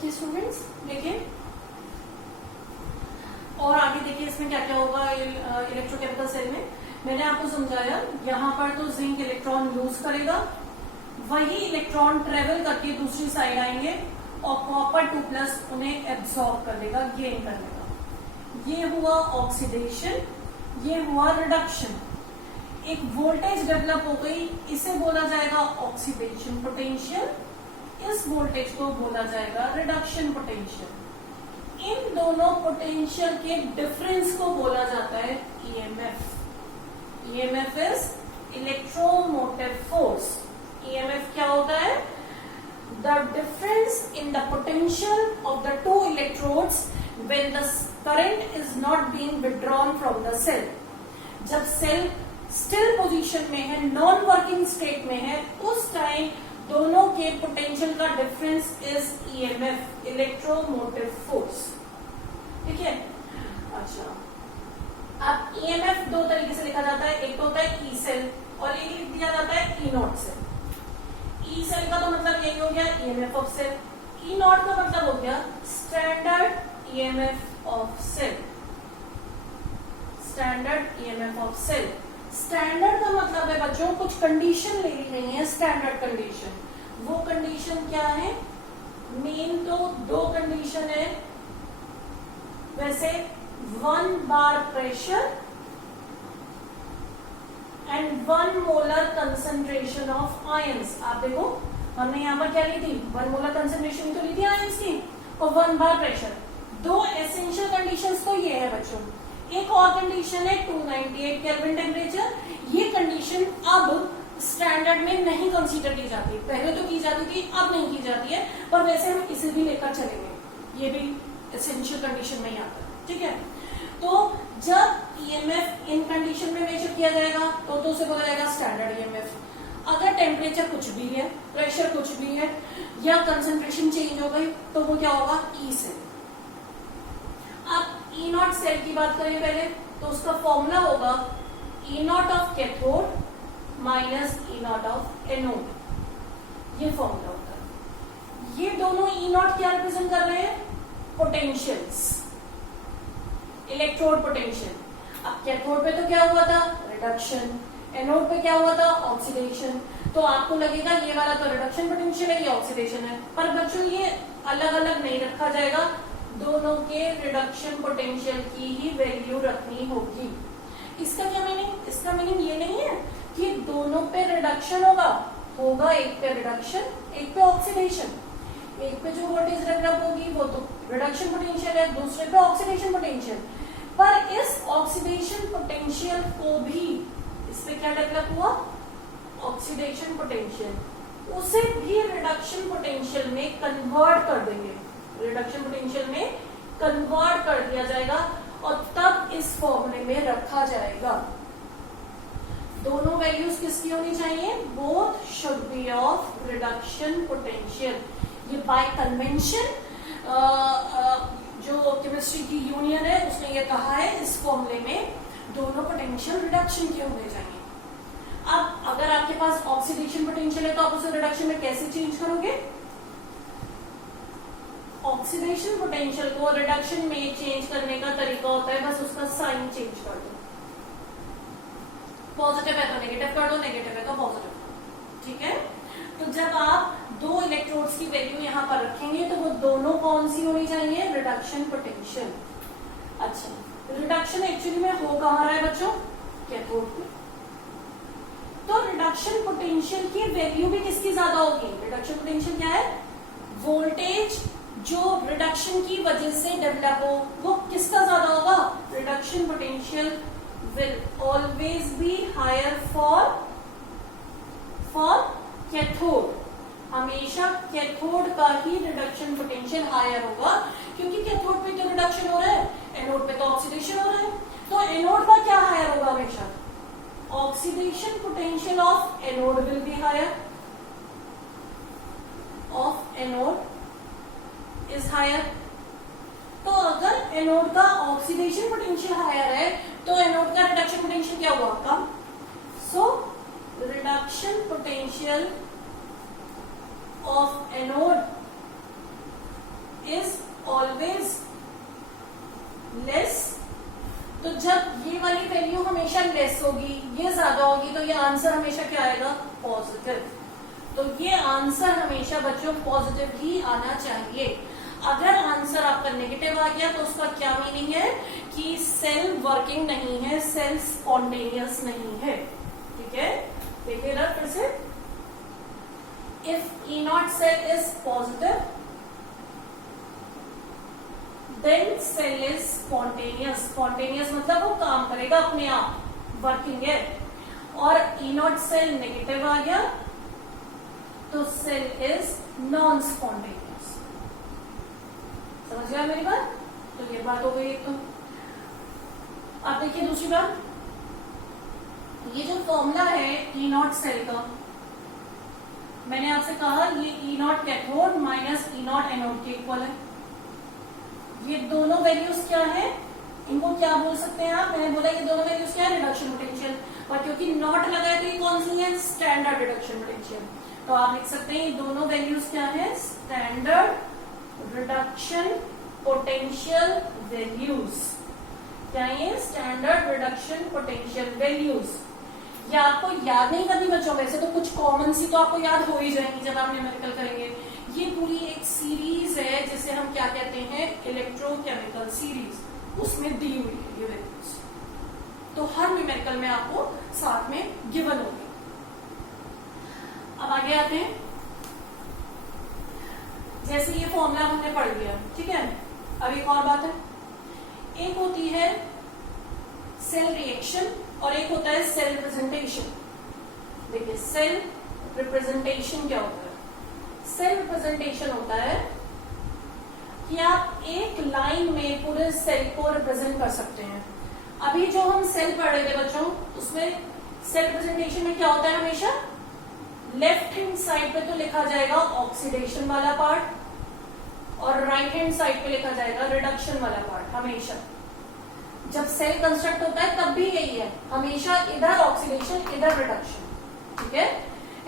Okay students, देखिए और आगे देखिए इसमें क्या क्या होगा इलेक्ट्रोकेमिकल सेल में। मैंने आपको समझाया यहाँ पर तो जिंक इलेक्ट्रॉन लूज करेगा, वही इलेक्ट्रॉन ट्रेवल करके दूसरी साइड आएंगे और कॉपर 2+ उन्हें एब्सॉर्ब कर लेगा, गेन कर लेगा। ये हुआ ऑक्सीडेशन, ये हुआ रिडक्शन। एक वोल्टेज डेवलप हो गई, इसे बोला जाएगा ऑक्सीडेशन पोटेंशियल, इस वोल्टेज को बोला जाएगा रिडक्शन पोटेंशियल। इन दोनों पोटेंशियल के डिफरेंस को बोला जाता है EMF. EMF is electromotive force. EMF क्या होता है? The difference in the potential of the two electrodes when the current is not being withdrawn from the cell. जब सेल स्टिल पोजीशन में है, नॉन वर्किंग स्टेट में है, उस time दोनों के पोटेंशियल का difference is EMF, electromotive force. ठीक है। अच्छा, अब ईएमएफ दो तरीके से लिखा जाता है, एक तो होता है ई सेल और एक लिख दिया जाता है E naught cell. E cell का तो मतलब यही हो गया EMF of cell, E naught का मतलब हो गया standard EMF of cell. Standard EMF of cell. Standard का मतलब है बच्चों कुछ कंडीशन ले ली गई है, स्टैंडर्ड कंडीशन। वो कंडीशन क्या है? मेन तो दो कंडीशन है वैसे, 1 bar pressure and 1 molar concentration of ions. आप देखो हमने यहाँ पर क्या ली थी? 1 मोलर कंसंट्रेशन तो ली थी आयंस की, और 1 बार प्रेशर। दो एसेंशियल कंडीशंस तो ये है बच्चों। एक और कंडीशन है 298 केल्विन टेम्परेचर। ये कंडीशन अब स्टैंडर्ड में नहीं कंसीडर की जाती, पहले तो की जाती थी, अब नहीं की जाती है, पर वैसे हम इसे भी लेकर चलेंगे, ये भी एसेंशियल कंडीशन में ही आता है। ठीक है। तो जब ईएमएफ इन कंडीशन में मेजर किया जाएगा तो उसे बोला जाएगा स्टैंडर्ड ईएमएफ। अगर टेम्परेचर कुछ भी है, प्रेशर कुछ भी है, या कंसंट्रेशन चेंज हो गई तो वो क्या होगा? E cell. अब ई नॉट सेल की बात करें पहले, तो उसका फॉर्मूला होगा E naught of cathode minus E naught of anode. ये फॉर्मूला होता है। ये दोनों ई नॉट क्या रिप्रेजेंट कर रहे हैं? Potentials, electrode potential. अब कैथोड पे तो क्या हुआ था? रिडक्शन। एनोड पे क्या हुआ था? ऑक्सीडेशन। तो आपको लगेगा ये वाला तो रिडक्शन पोटेंशियल है, ये ऑक्सीडेशन है, पर बच्चों ये अलग अलग नहीं रखा जाएगा, दोनों के रिडक्शन पोटेंशियल की ही वैल्यू रखनी होगी। इसका क्या मीनिंग? इसका मीनिंग ये नहीं है कि दोनों पे रिडक्शन होगा एक पे रिडक्शन, एक पे ऑक्सीडेशन। एक पे जो वोल्टेज डेवलप होगी वो तो रिडक्शन पोटेंशियल है, दूसरे पे ऑक्सीडेशन पोटेंशियल। पर इस ऑक्सीडेशन पोटेंशियल को भी, इस पे क्या डेवलप हुआ? ऑक्सीडेशन पोटेंशियल, उसे भी रिडक्शन पोटेंशियल में कन्वर्ट कर देंगे, रिडक्शन पोटेंशियल में कन्वर्ट कर दिया जाएगा और तब इस फॉर्मूले में रखा जाएगा। दोनों वैल्यूज किसकी होनी चाहिए? Both should be of reduction potential. ये बाय कन्वेंशन जो केमिस्ट्री की यूनियन है उसने ये कहा है, इस फॉर्मूले में दोनों पोटेंशियल रिडक्शन के होने चाहिए। अब अगर आपके पास ऑक्सीडेशन पोटेंशियल है तो आप उसे रिडक्शन में कैसे चेंज करोगे? ऑक्सीडेशन पोटेंशियल को रिडक्शन में चेंज करने का तरीका होता है बस उसका साइन चेंज कर दो। पॉजिटिव है तो नेगेटिव कर दो, नेगेटिव है तो पॉजिटिव। ठीक है। तो जब आप दो इलेक्ट्रोड्स की वैल्यू यहाँ पर रखेंगे तो वो दोनों कौन सी होनी चाहिए? Reduction potential. अच्छा, रिडक्शन एक्चुअली में हो कहाँ रहा है बच्चों? कैथोड में। तो रिडक्शन पोटेंशियल की वैल्यू भी किसकी ज्यादा होगी? रिडक्शन पोटेंशियल क्या है? वोल्टेज जो रिडक्शन की वजह से डेवलप हो वो किसका ज्यादा होगा? Reduction potential will always be higher for cathode. हमेशा कैथोड का ही रिडक्शन पोटेंशियल हायर होगा, क्योंकि कैथोड पे तो रिडक्शन हो रहा है, एनोड पे तो ऑक्सीडेशन हो रहा है। तो एनोड का क्या हायर होगा? हमेशा oxidation potential of anode will be higher, of anode is higher. तो अगर एनोड का ऑक्सीडेशन पोटेंशियल हायर है तो एनोड का रिडक्शन पोटेंशियल क्या हुआ? कम। So reduction potential of anode less होगी, ये ज्यादा होगी, तो ये आंसर हमेशा क्या आएगा? पॉजिटिव। तो ये आंसर हमेशा बच्चों पॉजिटिव ही आना चाहिए। अगर आंसर आपका नेगेटिव आ गया तो उसका क्या मीनिंग है कि सेल वर्किंग नहीं है, सेल स्पॉन्टेनियस नहीं है। ठीक है, देखिएगा फिर से, if E naught cell is positive then cell is spontaneous. Spontaneous मतलब वो काम करेगा अपने आप, वर्किंग है। और ई नॉट सेल नेगेटिव आ गया तो सेल इज नॉन स्पॉन्टेनियस। समझ गया मेरी बात? तो ये बात हो गई एक। तो आप देखिए दूसरी बात, ये जो फॉर्मूला है ई नॉट सेल का, मैंने आपसे कहा ये E naught cathode minus E naught anode के इक्वल है। ये दोनों वैल्यूज क्या है, इनको क्या बोल सकते हैं आप? मैंने बोला ये दोनों वैल्यूज क्या है? Reduction potential. और क्योंकि नॉट लगा है तो ये कौन सी है? Standard reduction potential. तो आप लिख सकते हैं ये दोनों वैल्यूज क्या है? Standard reduction potential values. क्या ये? Standard reduction potential values. ये आपको याद नहीं करनी बच्चों, वैसे तो कुछ कॉमन सी तो आपको याद हो ही जाएंगी जब आप न्यूमेरिकल करेंगे। ये पूरी एक सीरीज है जिसे हम क्या कहते हैं? Electrochemical series. उसमें दी हुई है ये वैल्यूज, तो हर न्यूमेरिकल में आपको साथ में गिवन होगी। अब आगे आते हैं, जैसे ये फॉर्मूला हमने पढ़ लिया, ठीक है। अब एक और बात है, एक होती है सेल रिएक्शन और एक होता है सेल रिप्रेजेंटेशन। देखिए सेल रिप्रेजेंटेशन क्या होता है? सेल रिप्रेजेंटेशन होता है कि आप एक लाइन में पूरे सेल को रिप्रेजेंट कर सकते हैं। अभी जो हम सेल पढ़ रहे थे बच्चों, उसमें सेल रिप्रेजेंटेशन में क्या होता है? हमेशा लेफ्ट हैंड साइड पे तो लिखा जाएगा ऑक्सीडेशन वाला पार्ट और राइट हैंड साइड पे लिखा जाएगा रिडक्शन वाला पार्ट। हमेशा जब सेल कंस्ट्रक्ट होता है तब भी यही है, हमेशा इधर ऑक्सीडेशन इधर रिडक्शन। ठीक है,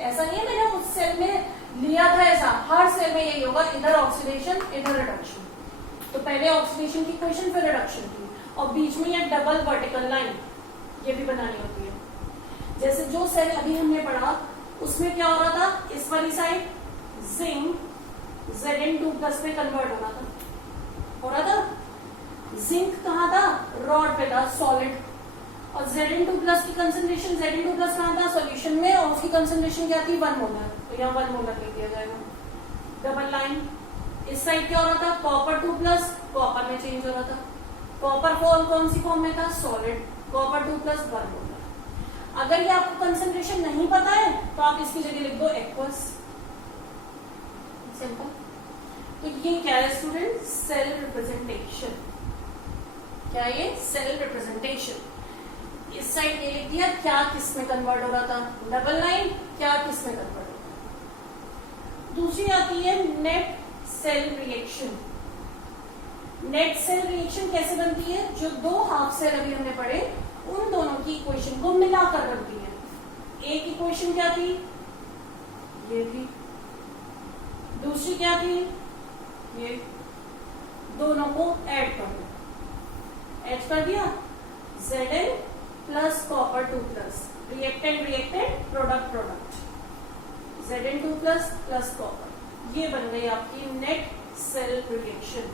ऐसा नहीं है मैंने उस सेल में लिया था ऐसा, हर सेल में यही होगा, इधर ऑक्सीडेशन इधर रिडक्शन। तो पहले ऑक्सीडेशन की इक्वेशन फिर रिडक्शन की, और बीच में ये डबल वर्टिकल लाइन ये भी बनानी होती है। जैसे जो सेल अभी हमने पढ़ा उसमें क्या हो रहा था? इस वाली साइड जिंक Zn2+ में कन्वर्ट हो रहा था। जिंक कहाँ था? रॉड पे था, सॉलिड। और Zn2+ की कंसंट्रेशन, Zn2+ कहाँ था? सॉल्यूशन में, और उसकी कंसंट्रेशन क्या थी? 1 मोलर। तो यहाँ 1 मोलर लिख दिया जाएगा। Double line. इस साइड क्या हो रहा था? कॉपर 2+, कॉपर में चेंज हो रहा था। कॉपर फॉर्म कौन सी फॉर्म में था? सॉलिड। Copper 2+, 1 molar. अगर ये आपको कंसंट्रेशन नहीं पता है तो आप इसकी जगह लिख दो एक्वस। सिंपल। तो ये क्या है स्टूडेंट? Cell representation. क्या ये? Cell representation. इस साइड ये लिख दिया, क्या किस में कन्वर्ट हो रहा था? Double line. क्या किस में कन्वर्ट हो रहा था? दूसरी आती है net cell reaction. Net cell reaction कैसे बनती है? जो दो हाफ सेल अभी हमने पढ़े उन दोनों की इक्वेशन को मिलाकर बनती है। एक इक्वेशन क्या थी? ये थी। दूसरी क्या थी? ये। दोनों को ऐड कर दो। ऐड कर दिया, Zn plus copper 2+, reactant reactant, product product, Zn2+ plus copper. ये बन गई आपकी नेट सेल रिएक्शन,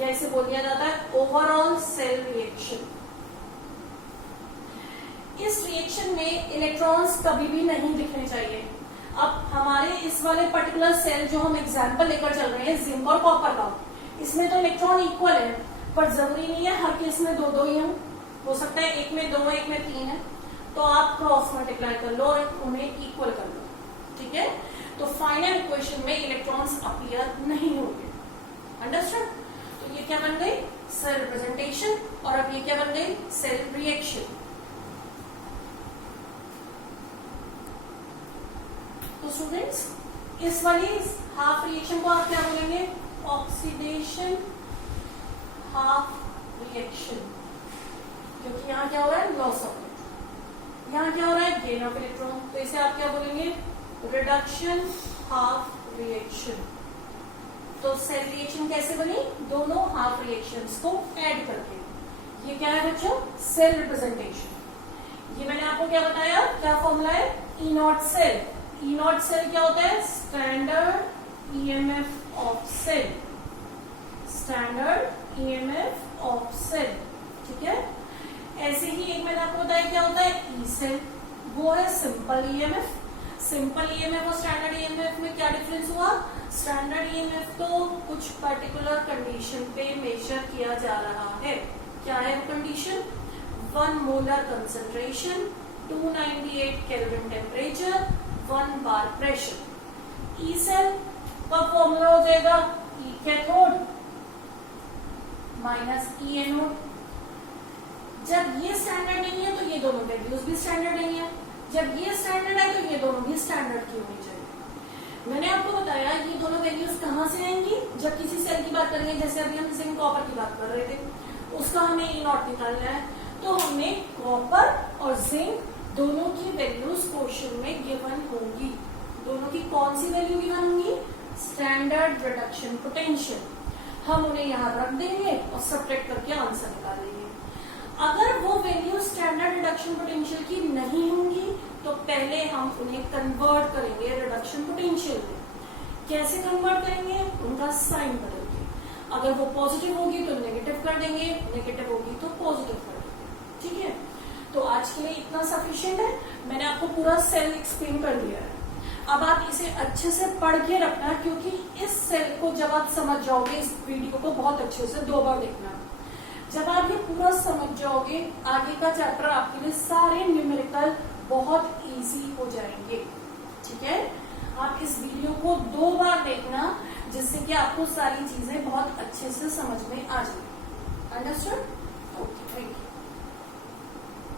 या इसे बोल दिया जाता है ओवरऑल सेल रिएक्शन। इस रिएक्शन में इलेक्ट्रॉन्स कभी भी नहीं दिखने चाहिए। अब हमारे इस वाले पर्टिकुलर सेल जो हम एग्जांपल लेकर चल रहे हैं जिंक और कॉपर का, इसमें तो इलेक्ट्रॉन इक्वल है, पर जरूरी नहीं है हर केस में 2-2 ही हो सकता है एक में 2 एक में 3 है। तो आप क्रॉस मल्टीप्लाई कर लो और उन्हें इक्वल कर लो। ठीक है, तो फाइनल इक्वेशन में इलेक्ट्रॉन्स अपीयर नहीं होंगे। अंडरस्टैंड? तो ये क्या बन गई? Cell representation. और अब ये क्या बन गई? Cell reaction. तो स्टूडेंट्स इस वाली हाफ रिएक्शन को आप क्या बोलेंगे? Oxidation half reaction. क्योंकि यहाँ क्या हो रहा है? Loss of electron. यहाँ क्या हो रहा है? Gain of electron. तो इसे आप क्या बोलेंगे? Reduction half reaction. तो सेल रिएक्शन कैसे बनी? दोनों हाफ रिएक्शंस को ऐड करके। ये क्या है बच्चों? Cell representation. ये मैंने आपको क्या बताया, क्या फॉर्मूला है, E naught cell. E naught cell क्या होता है, standard EMF of cell, standard EMF of cell, ठीक है। ऐसे ही एक मैंने आपको बताया क्या होता है, ई सेल, वो है सिंपल ईएमएफ। सिंपल ईएमएफ और स्टैंडर्ड ईएमएफ में क्या डिफरेंस हुआ, स्टैंडर्ड ईएमएफ तो कुछ पर्टिकुलर कंडीशन पे मेजर किया जा रहा है। क्या है वो condition, 1 molar concentration, 298 kelvin temperature, 1 bar pressure. ई सेल का फॉर्मूला हो जाएगा ई कैथोड माइनस ई एनोड। जब ये स्टैंडर्ड नहीं है तो ये दोनों वैल्यूज भी स्टैंडर्ड नहीं है, जब ये स्टैंडर्ड है तो ये दोनों भी स्टैंडर्ड की होनी चाहिए। मैंने आपको बताया ये दोनों वैल्यूज कहां से आएंगी, जब किसी सेल की बात करेंगे, जैसे अभी हम जिंक कॉपर की बात कर रहे थे, उसका हमें ई नॉट निकालना है, तो हमें कॉपर और जिंक दोनों की वैल्यूज क्वेश्चन में गिवन होंगी। दोनों की कौन सी वैल्यू गिवन होंगी, स्टैंडर्ड रिडक्शन पोटेंशियल। हम उन्हें यहाँ रख देंगे और सब्ट्रैक्ट करके आंसर निकालेंगे। अगर वो वैल्यू स्टैंडर्ड रिडक्शन पोटेंशियल की नहीं होंगी तो पहले हम उन्हें कन्वर्ट करेंगे रिडक्शन पोटेंशियल में। कैसे कन्वर्ट करेंगे, उनका साइन बदलेंगे। अगर वो पॉजिटिव होगी तो नेगेटिव कर देंगे, नेगेटिव होगी तो पॉजिटिव कर देंगे, ठीक है। तो आज के लिए इतना सफिशिएंट है, मैंने आपको पूरा सेल एक्सप्लेन कर दिया है। अब आप इसे अच्छे से पढ़ के रखना, क्योंकि इस सेल को जब आप समझ जाओगे, इस वीडियो को बहुत अच्छे से 2 बार देखना। जब आप ये पूरा समझ जाओगे, आगे का चैप्टर आपके लिए सारे न्यूमेरिकल बहुत इजी हो जाएंगे, ठीक है। आप इस वीडियो को 2 बार देखना, जिससे कि आपको सारी चीजें बहुत अच्छे से समझ में आ जाए। अंडरस्टूड।